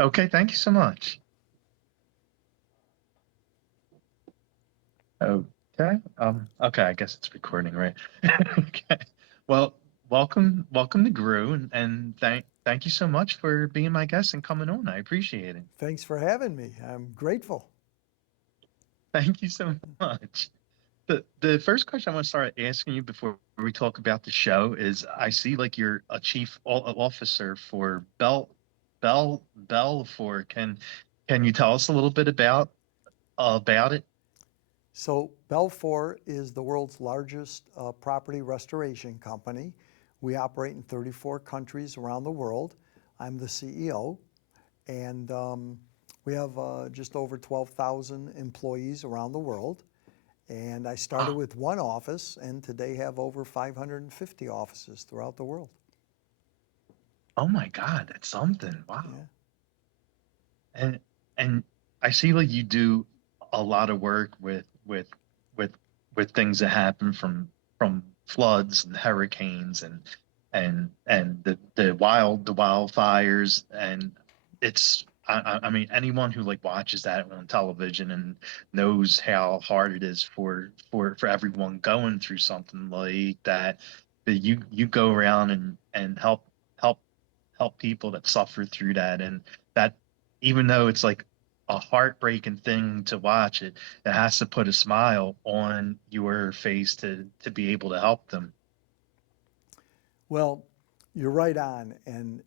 Okay, thank you so much. Okay, I guess it's recording, right? Okay. Well, welcome to Gru, and thank you so much for being my guest and coming on. I appreciate it. Thanks for having me. I'm grateful. Thank you so much. The first question I want to start asking you before we talk about the show is I see like you're a chief officer for Belfor. Can you tell us a little bit about it? So, BELFOR is the world's largest property restoration company. We operate in 34 countries around the world. I'm the CEO, and we have just over 12,000 employees around the world. And I started Oh, with one office, and today have over 550 offices throughout the world. oh my God, that's something. Yeah. Wow. And and I see like you do a lot of work with with things that happen from floods and hurricanes and the wildfires and I mean anyone who like watches that on television and knows how hard it is for everyone going through something like that, that you go around and help help people that suffer through that, and that even though it's like a heartbreaking thing to watch, it has to put a smile on your face to be able to help them. Well, you're right on, and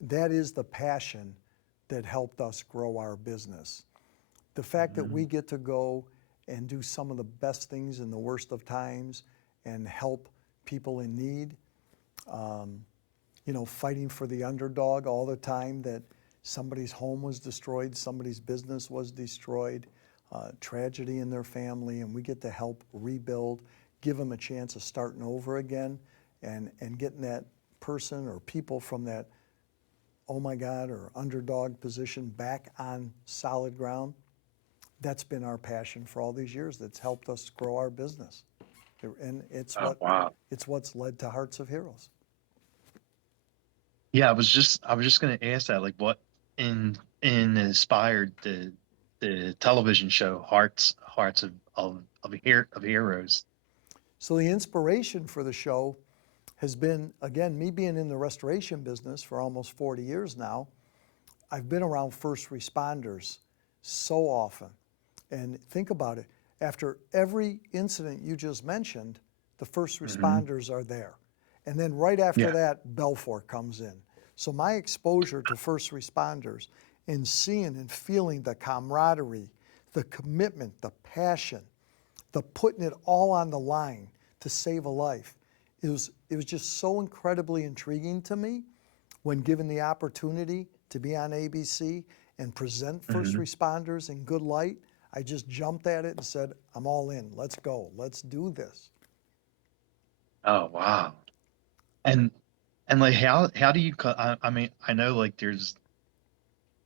that is the passion that helped us grow our business. The fact that we Mhm. get to go and do some of the best things in the worst of times and help people in need, fighting for the underdog all the time, that somebody's home was destroyed, somebody's business was destroyed, tragedy in their family, and we get to help rebuild, give them a chance of starting over again, and getting that person or people from that oh my God or underdog position back on solid ground. That's been our passion for all these years. That's helped us grow our business, and Oh, wow. it's what's led to Hearts of Heroes. Yeah, I was just gonna ask that, like what in inspired the television show Hearts of Heroes. So the inspiration for the show has been, again, me being in the restoration business for almost 40 years now. I've been around first responders so often. And think about it, after every incident you just mentioned, the first Hmm. responders are there. And then right after Yeah. that, BELFOR comes in. So my exposure to first responders and seeing and feeling the camaraderie, the commitment, the passion, the putting it all on the line to save a life, it was just so incredibly intriguing to me when given the opportunity to be on ABC and present first Hmm. responders in good light. I just jumped at it and said, I'm all in. Let's go. Let's do this. Oh, wow. And like how do you I mean I know like there's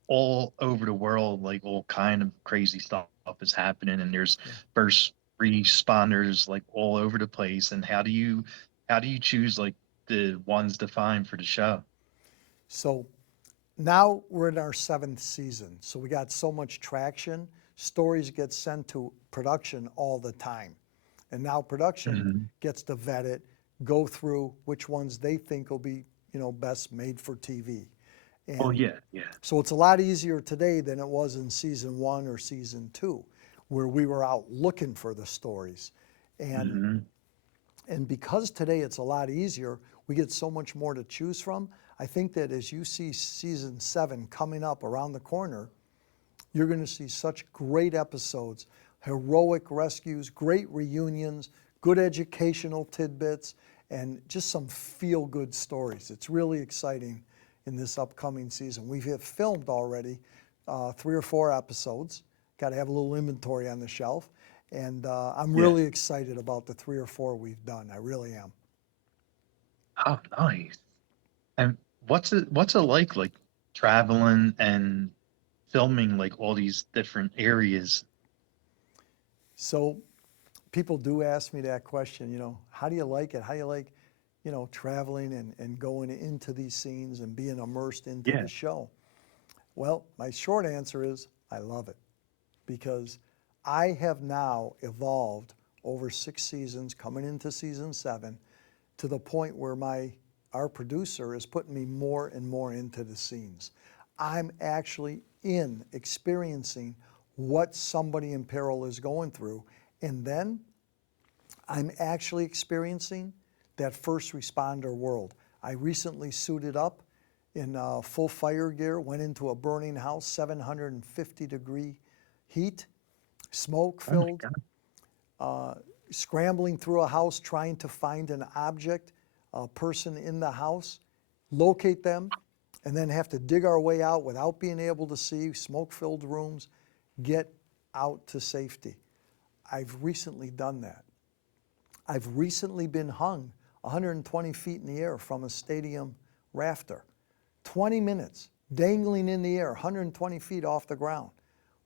all over the world like all kind of crazy stuff is happening, and there's Yeah. first responders like all over the place, and how do you choose like the ones to find for the show? So now we're in our seventh season. So we got so much traction. Stories get sent to production all the time. And now production Hmm. gets to vet it, go through which ones they think will be, best made for TV. Oh And yeah, yeah. so it's a lot easier today than it was in season one or season two, where we were out looking for the stories. And Hmm. and because today it's a lot easier, we get so much more to choose from. I think that as you see season 7 coming up around the corner, you're going to see such great episodes, heroic rescues, great reunions, good educational tidbits, and just some feel good stories. It's really exciting in this upcoming season. We have filmed already 3 or 4 episodes. Got to have a little inventory on the shelf. And I'm Yeah. really excited about the 3 or 4 we've done. I really am. Oh, nice. And what's it like traveling and filming like all these different areas? So people do ask me that question, how do you like it? How do you like, traveling and going into these scenes and being immersed into Yeah. the show? Well, my short answer is I love it because I have now evolved over 6 seasons, coming into season 7, to the point where our producer is putting me more and more into the scenes. I'm actually experiencing what somebody in peril is going through, and then I'm actually experiencing that first responder world. I recently suited up in full fire gear, went into a burning house, 750-degree heat, smoke Oh my filled, God. scrambling through a house trying to find an object, a person in the house, locate them, and then have to dig our way out without being able to see, smoke-filled rooms, get out to safety. I've recently done that. I've recently been hung 120 feet in the air from a stadium rafter. 20 minutes, dangling in the air, 120 feet off the ground,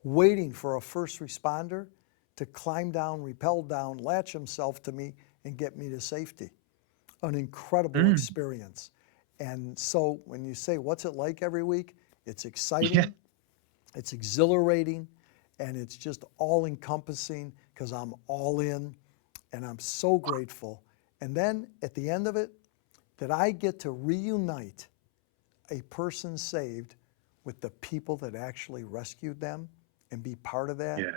waiting for a first responder to climb down, rappel down, latch himself to me, and get me to safety. An incredible Mm, experience. And so when you say, what's it like every week? It's yeah. exciting, it's exhilarating, and it's just all encompassing because I'm all in and I'm so grateful. And then at the end of it, that I get to reunite a person saved with the people that actually rescued them and be part of that. Yeah.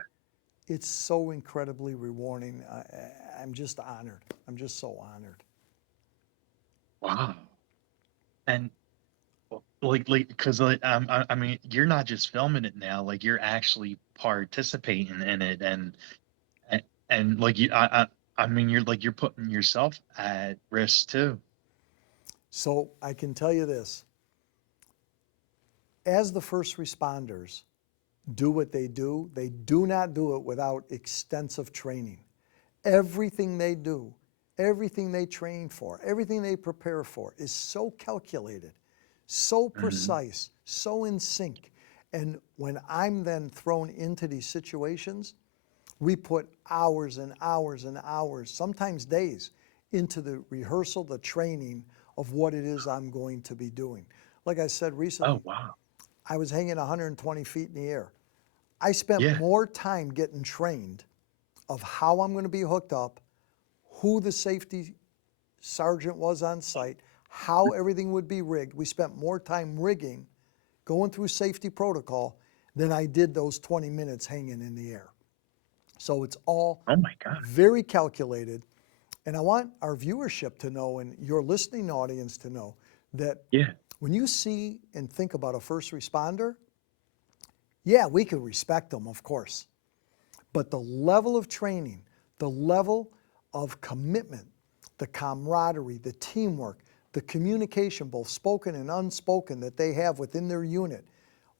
It's so incredibly rewarding. I'm just honored. I'm just so honored. Wow. And because I mean, you're not just filming it now, like you're actually participating in it, and, and like I mean, you're putting yourself at risk too. So I can tell you this, as the first responders do what they do not do it without extensive training. Everything they do, everything they train for, everything they prepare for is so calculated, so Mhm. precise, so in sync. And when I'm then thrown into these situations, we put hours and hours and hours, sometimes days, into the rehearsal, the training of what it is I'm going to be doing. Like I said Oh recently, wow. I was hanging 120 feet in the air. I spent Yeah. more time getting trained of how I'm going to be hooked up, who the safety sergeant was on site, how everything would be rigged. We spent more time rigging, going through safety protocol, than I did those 20 minutes hanging in the air. So it's all Oh my God. very calculated. And I want our viewership to know and your listening audience to know that Yeah. when you see and think about a first responder, yeah, we can respect them, of course. But the level of training, the level of commitment, the camaraderie, the teamwork, the communication, both spoken and unspoken, that they have within their unit,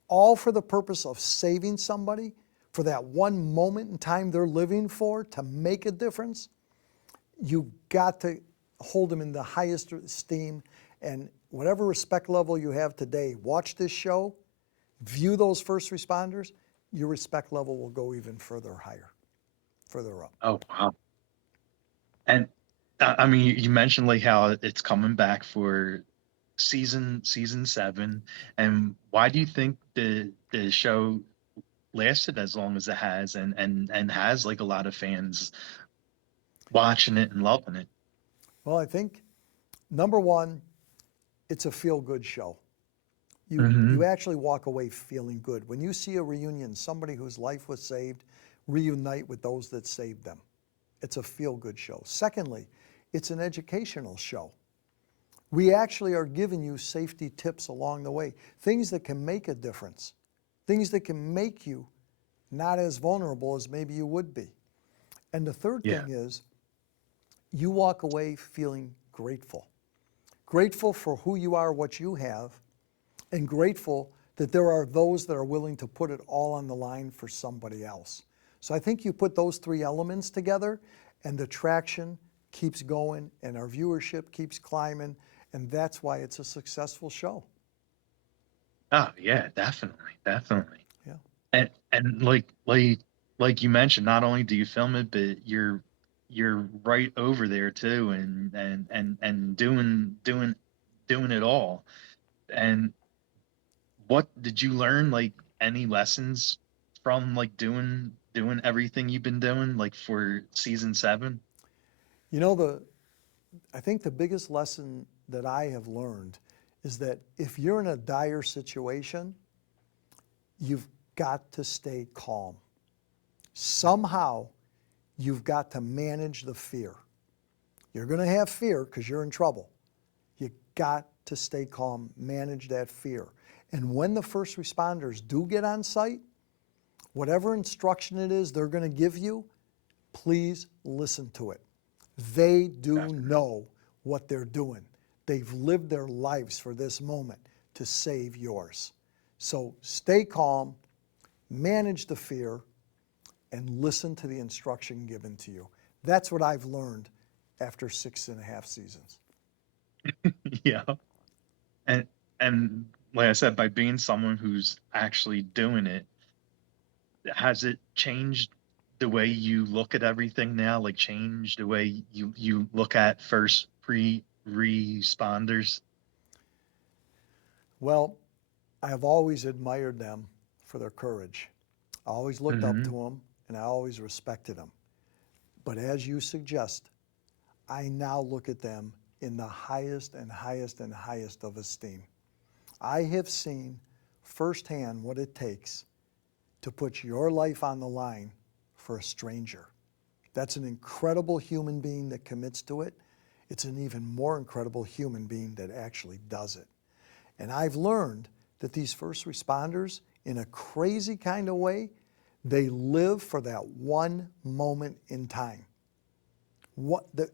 all for the purpose of saving somebody for that one moment in time they're living for to make a difference, you got to hold them in the highest esteem. And whatever respect level you have today, watch this show, view those first responders, your respect level will go even further higher, further up. Oh wow. And I mean, you mentioned like how it's coming back for season 7, and why do you think the show lasted as long as it has, and has like a lot of fans watching it and loving it? Well, I think number one, it's a feel good show. You Hmm. actually walk away feeling good. When you see a reunion, somebody whose life was saved, reunite with those that saved them. It's a feel good show. Secondly, it's an educational show. We actually are giving you safety tips along the way, things that can make a difference, things that can make you not as vulnerable as maybe you would be. And the third Yeah. thing is you walk away feeling grateful. Grateful for who you are, what you have, and grateful that there are those that are willing to put it all on the line for somebody else. So I think you put those three elements together, and the traction keeps going, and our viewership keeps climbing, and that's why it's a successful show. Oh yeah, definitely, definitely. Yeah. And like you mentioned, not only do you film it, but you're right over there too, and doing it all. And what did you learn, like any lessons from like doing everything you've been doing like for season 7? You know, I think the biggest lesson that I have learned is that if you're in a dire situation, you've got to stay calm. Somehow, you've got to manage the fear. You're going to have fear because you're in trouble. You got to stay calm, manage that fear. And when the first responders do get on site, whatever instruction it is they're going to give you, please listen to it. They do know what they're doing. They've lived their lives for this moment to save yours. So stay calm, manage the fear, and listen to the instruction given to you. That's what I've learned after 6.5 seasons. Yeah. And and like I said, by being someone who's actually doing it, has it changed the way you look at everything now? Like changed the way you look at first responders? Well, I have always admired them for their courage. I always looked up to Hmm. them and I always respected them. But as you suggest, I now look at them in the highest and highest and highest of esteem. I have seen firsthand what it takes to put your life on the line for a stranger. That's an incredible human being that commits to it. It's an even more incredible human being that actually does it. And I've learned that these first responders, in a crazy kind of way, they live for that one moment in time.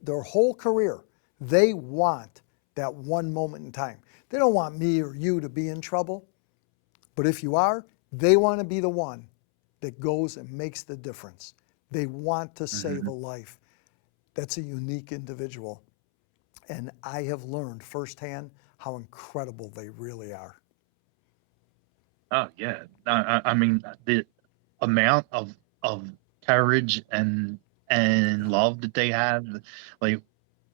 Their whole career, they want that one moment in time. They don't want me or you to be in trouble, but if you are, they want to be the one that goes and makes the difference. They want to save a Hmm. life. That's a unique individual. And I have learned firsthand how incredible they really are. Oh yeah. I mean, the amount of courage and Yeah, love that they have, like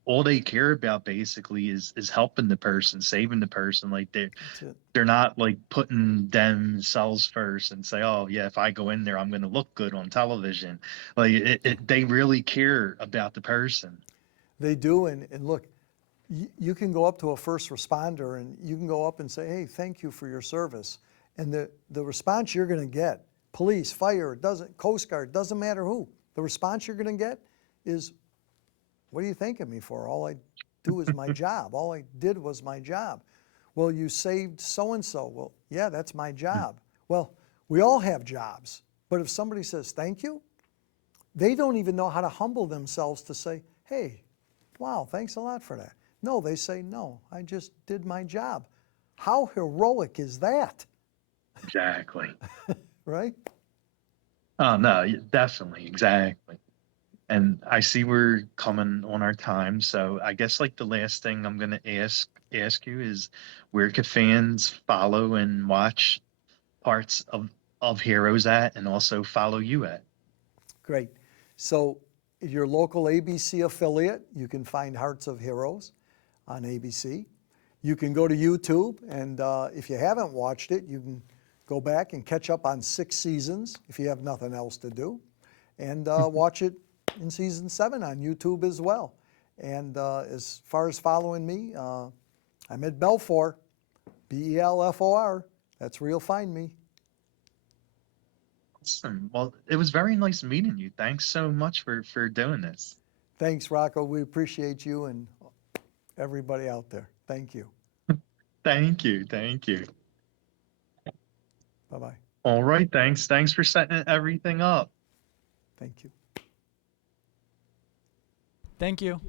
all they care about basically is helping the person, saving the person. Like that's it. they're not like putting themselves first and say, oh yeah, if I go in there, I'm going to look good on television. Like Yeah, they really care about the person. they do. And look, you can go up to a first responder and you can go up and say, hey, thank you for your service. And the response you're going to get, police, fire, Coast Guard, doesn't matter who, the response you're going to get is, what are you thanking me for? All I do is my job. All I did was my job. Well, you saved so and so. Well, yeah, that's my job. Well, we all have jobs. But if somebody says thank you, they don't even know how to humble themselves to say, hey, wow, thanks a lot for that. No, they say, no, I just did my job. How heroic is that, Exactly. right? Oh no, definitely, exactly. And I see we're coming on our time, so I guess like the last thing I'm gonna ask you is where could fans follow and watch parts of Heroes at, and also follow you at? Great. So, your local ABC affiliate, you can find Hearts of Heroes on ABC. You can go to YouTube, and if you haven't watched it, you can go back and catch up on 6 seasons if you have nothing else to do, and watch it in season 7 on YouTube as well. And as far as following me, I'm at BELFOR, BELFOR. That's where you'll find me. Awesome. Well, it was very nice meeting you. Thanks so much for doing this. Thanks, Rocco. We appreciate you and everybody out there. Thank you. Thank you. Thank you. Bye bye. All right. Thanks for setting everything up. Thank you. Thank you.